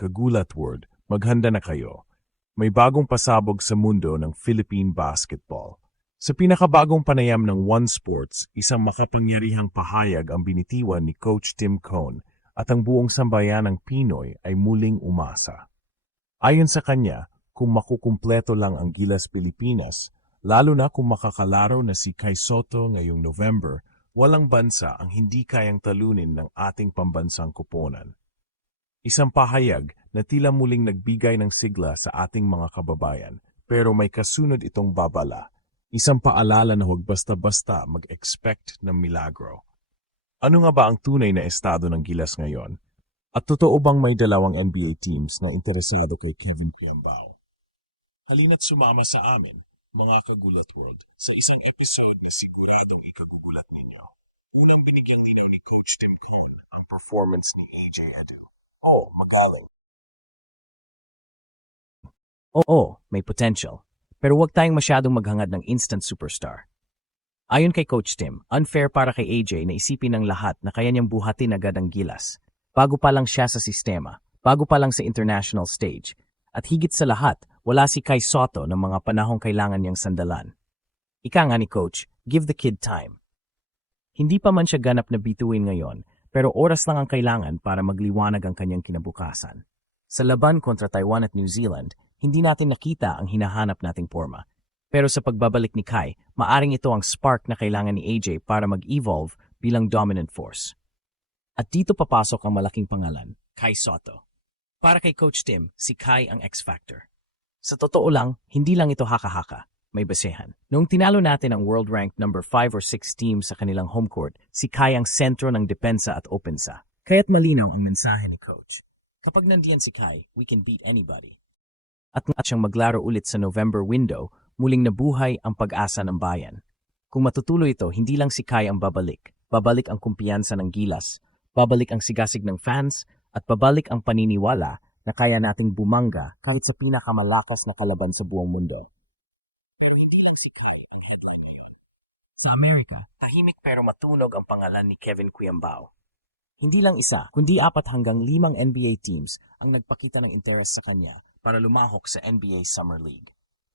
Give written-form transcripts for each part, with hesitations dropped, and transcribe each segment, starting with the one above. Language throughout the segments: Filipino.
Kagulat World, maghanda na kayo. May bagong pasabog sa mundo ng Philippine basketball. Sa pinakabagong panayam ng One Sports, isang makapangyarihang pahayag ang binitiwan ni Coach Tim Cone at ang buong sambayan ng Pinoy ay muling umasa. Ayon sa kanya, kung makukumpleto lang ang Gilas Pilipinas, lalo na kung makakalaro na si Kai Sotto ngayong November, walang bansa ang hindi kayang talunin ng ating pambansang koponan. Isang pahayag na tila muling nagbigay ng sigla sa ating mga kababayan, pero may kasunod itong babala. Isang paalala na huwag basta-basta mag-expect ng milagro. Ano nga ba ang tunay na estado ng Gilas ngayon? At totoo bang may dalawang NBA teams na interesado kay Kevin Quiambao? Halina't sumama sa amin, mga Kagulat World, sa isang episode na siguradong ikagugulat ninyo. Unang binigyang linaw ni Coach Tim Cone ang performance ni AJ Edu. Magaling. Oo, may potential. Pero huwag tayong masyadong maghangad ng instant superstar. Ayon kay Coach Tim, unfair para kay AJ na isipin ng lahat na kaya niyang buhatin agad ang Gilas. Bago pa lang siya sa sistema, bago pa lang sa international stage. At higit sa lahat, wala si Kai Sotto ng mga panahong kailangan niyang sandalan. Ika nga ni Coach, give the kid time. Hindi pa man siya ganap na bituin ngayon, pero oras lang ang kailangan para magliwanag ang kanyang kinabukasan. Sa laban kontra Taiwan at New Zealand, hindi natin nakita ang hinahanap nating forma. Pero sa pagbabalik ni Kai, maaring ito ang spark na kailangan ni AJ para mag-evolve bilang dominant force. At dito papasok ang malaking pangalan, Kai Sotto. Para kay Coach Tim, si Kai ang X-Factor. Sa totoo lang, hindi lang ito haka-haka. May basehan. Noong tinalo natin ang world-ranked number 5 or 6 team sa kanilang home court, si Kai ang sentro ng depensa at opensa. Kaya't malinaw ang mensahe ni Coach. Kapag nandiyan si Kai, we can beat anybody. At siyang maglaro ulit sa November window, muling nabuhay ang pag-asa ng bayan. Kung matutuloy ito, hindi lang si Kai ang babalik. Babalik ang kumpiyansa ng Gilas, babalik ang sigasig ng fans, at babalik ang paniniwala na kaya nating bumangga kahit sa pinakamalakas na kalaban sa buong mundo. Sa Amerika, tahimik pero matunog ang pangalan ni Kevin Quiambao. Hindi lang isa, kundi 4 hanggang 5 NBA teams ang nagpakita ng interes sa kanya para lumahok sa NBA Summer League.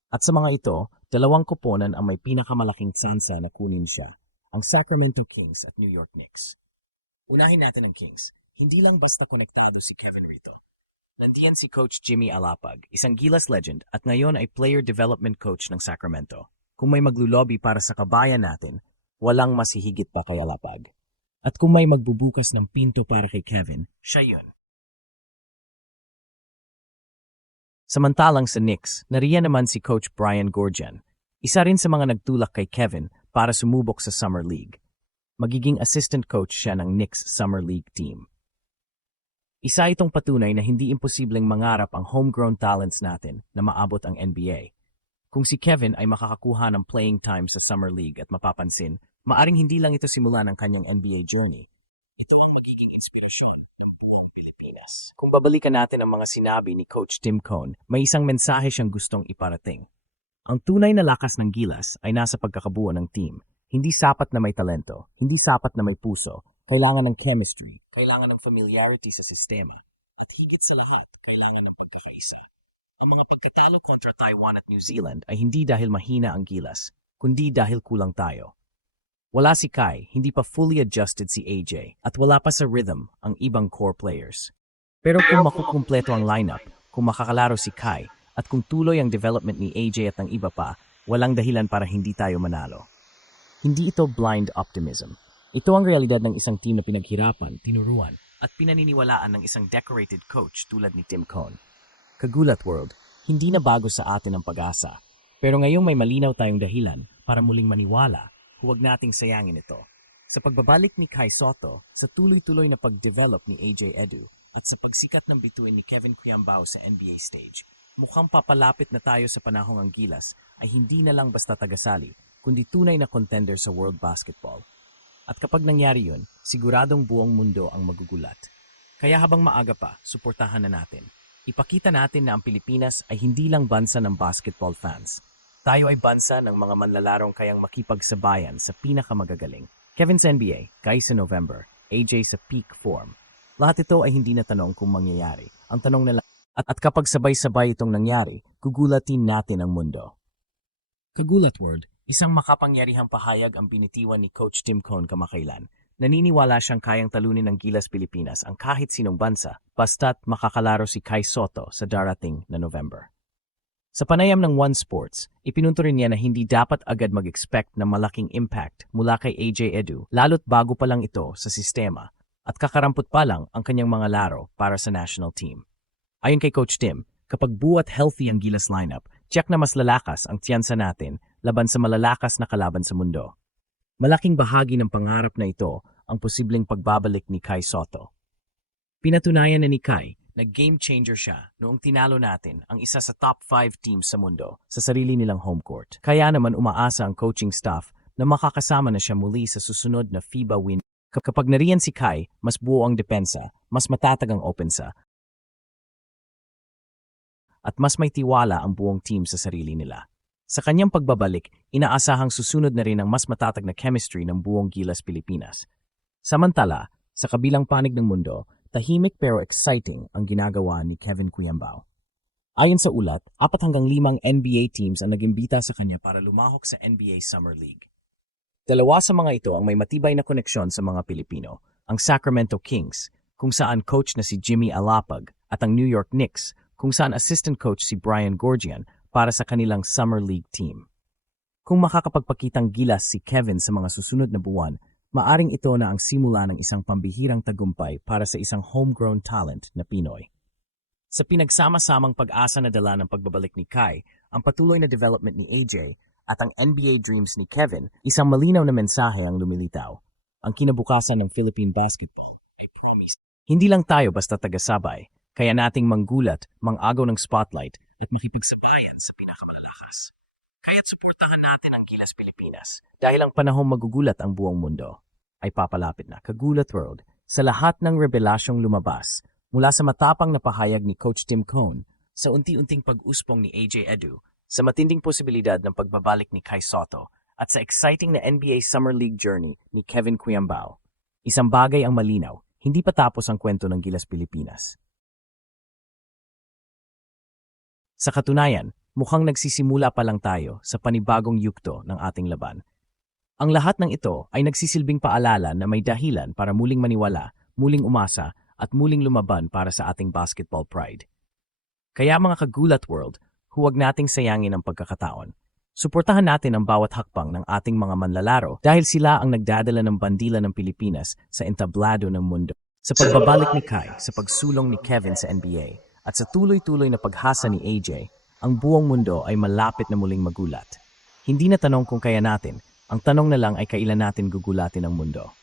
At sa mga ito, 2 koponan ang may pinakamalaking tsansa na kunin siya, ang Sacramento Kings at New York Knicks. Unahin natin ang Kings. Hindi lang basta konektado si Kevin rito. Nandiyan si Coach Jimmy Alapag, isang Gilas legend at ngayon ay player development coach ng Sacramento. Kung may maglulobi para sa kabayan natin, walang masihigit pa kay Alapag. At kung may magbubukas ng pinto para kay Kevin, siya yun. Samantalang sa Knicks, nariyan naman si Coach Brian Goorjian, isa rin sa mga nagtulak kay Kevin para sumubok sa Summer League. Magiging assistant coach siya ng Knicks Summer League team. Isa itong patunay na hindi imposibleng mangarap ang homegrown talents natin na maabot ang NBA. Kung si Kevin ay makakakuha ng playing time sa Summer League at mapapansin, maaring hindi lang ito simula ng kanyang NBA journey. Ito ang magiging inspirasyon ng buong Pilipinas. Kung babalikan natin ang mga sinabi ni Coach Tim Cone, may isang mensahe siyang gustong iparating. Ang tunay na lakas ng Gilas ay nasa pagkakabuo ng team. Hindi sapat na may talento, hindi sapat na may puso. Kailangan ng chemistry, kailangan ng familiarity sa sistema, at higit sa lahat, kailangan ng pagkakaisa. Ang mga pagkatalo kontra Taiwan at New Zealand ay hindi dahil mahina ang Gilas, kundi dahil kulang tayo. Wala si Kai, hindi pa fully adjusted si AJ, at wala pa sa rhythm ang ibang core players. Pero kung makukumpleto ang lineup, kung makakalaro si Kai, at kung tuloy ang development ni AJ at ng iba pa, walang dahilan para hindi tayo manalo. Hindi ito blind optimism. Ito ang realidad ng isang team na pinaghirapan, tinuruan, at pinaniniwalaan ng isang decorated coach tulad ni Tim Cone. Kagulat World, hindi na bago sa atin ang pag-asa. Pero ngayong may malinaw tayong dahilan para muling maniwala, huwag nating sayangin ito. Sa pagbabalik ni Kai Sotto, sa tuloy-tuloy na pag-develop ni AJ Edu, at sa pagsikat ng bituin ni Kevin Quiambao sa NBA stage, mukhang papalapit na tayo sa panahong ang Gilas ay hindi na lang basta tagasali, kundi tunay na contender sa world basketball. At kapag nangyari yun, siguradong buong mundo ang magugulat. Kaya habang maaga pa, suportahan na natin. Ipakita natin na ang Pilipinas ay hindi lang bansa ng basketball fans. Tayo ay bansa ng mga manlalarong kayang makipagsabayan sa pinakamagagaling. Kevin sa NBA, Kai sa November, AJ sa peak form. Lahat ito ay hindi na tanong kung mangyayari. Ang tanong na lang, at kapag sabay-sabay itong nangyari, gugulatin natin ang mundo. Kagulat word, isang makapangyarihang pahayag ang binitiwan ni Coach Tim Cone kamakailan. Naniniwala siyang kayang talunin ng Gilas Pilipinas ang kahit sinong bansa basta't makakalaro si Kai Sotto sa darating na November. Sa panayam ng One Sports, ipinunto rin niya na hindi dapat agad mag-expect ng malaking impact mula kay AJ Edu lalo't bago pa lang ito sa sistema at kakarampot pa lang ang kanyang mga laro para sa national team. Ayon kay Coach Tim, kapag buwat healthy ang Gilas lineup, tiyak na mas lalakas ang tiyansa natin laban sa malalakas na kalaban sa mundo. Malaking bahagi ng pangarap na ito ang posibleng pagbabalik ni Kai Sotto. Pinatunayan na ni Kai na game changer siya noong tinalo natin ang isa sa top 5 teams sa mundo sa sarili nilang home court. Kaya naman umaasa ang coaching staff na makakasama na siya muli sa susunod na FIBA win. Kapag nariyan si Kai, mas buo ang depensa, mas matatag ang opensa, at mas may tiwala ang buong team sa sarili nila. Sa kanyang pagbabalik, inaasahang susunod na rin ang mas matatag na chemistry ng buong Gilas Pilipinas. Samantala, sa kabilang panig ng mundo, tahimik pero exciting ang ginagawa ni Kevin Cuyambao. Ayon sa ulat, 4 hanggang 5 NBA teams ang nagimbita sa kanya para lumahok sa NBA Summer League. 2 sa mga ito ang may matibay na koneksyon sa mga Pilipino, ang Sacramento Kings, kung saan coach na si Jimmy Alapag, at ang New York Knicks, kung saan assistant coach si Brian Goorjian para sa kanilang Summer League team. Kung makakapagpakitang gilas si Kevin sa mga susunod na buwan, maaring ito na ang simula ng isang pambihirang tagumpay para sa isang homegrown talent na Pinoy. Sa pinagsama-samang pag-asa na dala ng pagbabalik ni Kai, ang patuloy na development ni AJ, at ang NBA dreams ni Kevin, isang malinaw na mensahe ang lumilitaw. Ang kinabukasan ng Philippine basketball ay promise. Hindi lang tayo basta taga-sabay, kaya nating manggulat, mangagaw ng spotlight at makipagsabayan sa pinakamalalakas. Kaya't suportahan natin ang Gilas Pilipinas dahil ang panahong magugulat ang buong mundo ay papalapit na. Kagulat World, sa lahat ng revelasyong lumabas mula sa matapang na pahayag ni Coach Tim Cone, sa unti-unting pag-uspong ni AJ Edu, sa matinding posibilidad ng pagbabalik ni Kai Sotto at sa exciting na NBA Summer League journey ni Kevin Cuyambao, isang bagay ang malinaw, hindi pa tapos ang kwento ng Gilas Pilipinas. Sa katunayan, mukhang nagsisimula pa lang tayo sa panibagong yugto ng ating laban. Ang lahat ng ito ay nagsisilbing paalala na may dahilan para muling maniwala, muling umasa, at muling lumaban para sa ating basketball pride. Kaya mga Kagulat World, huwag nating sayangin ang pagkakataon. Suportahan natin ang bawat hakbang ng ating mga manlalaro dahil sila ang nagdadala ng bandila ng Pilipinas sa entablado ng mundo. Sa pagbabalik ni Kai, sa pagsulong ni Kevin sa NBA, at sa tuloy-tuloy na paghasa ni AJ, ang buong mundo ay malapit na muling magulat. Hindi na tanong kung kaya natin, ang tanong na lang ay kailan natin gugulatin ang mundo.